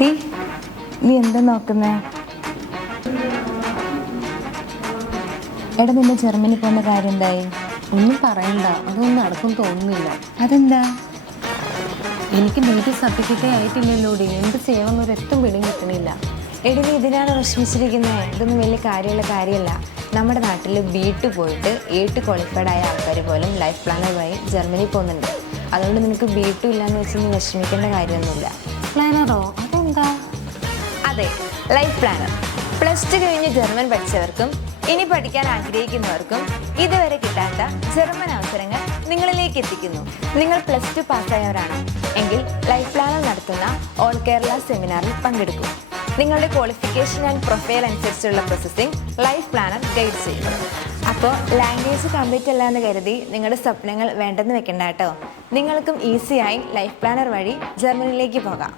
നീ എന്താ നോക്കുന്നേ? എടാ, നിന്നെ ജർമ്മനി പോകുന്ന കാര്യം എന്തായി? ഒന്നും പറയണ്ട, അതൊന്നും നടക്കും തോന്നുന്നില്ല. അതെന്താ? എനിക്ക് BT സർട്ടിഫിക്കറ്റ് ആയിട്ടില്ലല്ലോടി. എന്ത് ചെയ്യാമെന്ന് ഒരെത്തും പിടിയും കിട്ടണില്ല. എടി, നീ ഇതിനാണ് വിഷമിച്ചിരിക്കുന്നത്. ഇതൊന്നും വലിയ കാര്യമുള്ള കാര്യമല്ല. നമ്മുടെ നാട്ടിൽ B2 പോയിട്ട് A2 ക്വാളിഫൈഡ് ആയ ആൾക്കാർ പോലും ലൈഫ് പ്ലാനർ വഴി ജർമ്മനി പോകുന്നുണ്ട്. അതുകൊണ്ട് നിനക്ക് B2 ഇല്ലയെന്ന് വെച്ച് നീ വിഷമിക്കേണ്ട കാര്യമൊന്നുമില്ല. പ്ലാനറോ? അതെന്താ? അതെ, ലൈഫ് പ്ലാനർ. +2 കഴിഞ്ഞ് ജർമ്മൻ പഠിച്ചവർക്കും ഇനി പഠിക്കാൻ ആഗ്രഹിക്കുന്നവർക്കും ഇതുവരെ കിട്ടാത്ത ജർമ്മൻ അവസരങ്ങൾ നിങ്ങളിലേക്ക് എത്തിക്കുന്നു. നിങ്ങൾ +2 പാസ്സായവരാണ് എങ്കിൽ ലൈഫ് പ്ലാനർ നടത്തുന്ന ഓൾ കേരള സെമിനാറിൽ പങ്കെടുക്കും. നിങ്ങളുടെ ക്വാളിഫിക്കേഷൻ ആൻഡ് പ്രൊഫൈൽ അനുസരിച്ചുള്ള പ്രോസസ്സിംഗ് ലൈഫ് പ്ലാനർ ഗൈഡ് ചെയ്യും. അപ്പോൾ ലാംഗ്വേജ് കംപ്ലീറ്റ് അല്ല എന്ന് കരുതി നിങ്ങളുടെ സ്വപ്നങ്ങൾ വേണ്ടെന്ന് വെക്കണ്ട കേട്ടോ. നിങ്ങൾക്കും ഈസിയായി ലൈഫ് പ്ലാനർ വഴി ജർമ്മനിയിലേക്ക് പോകാം.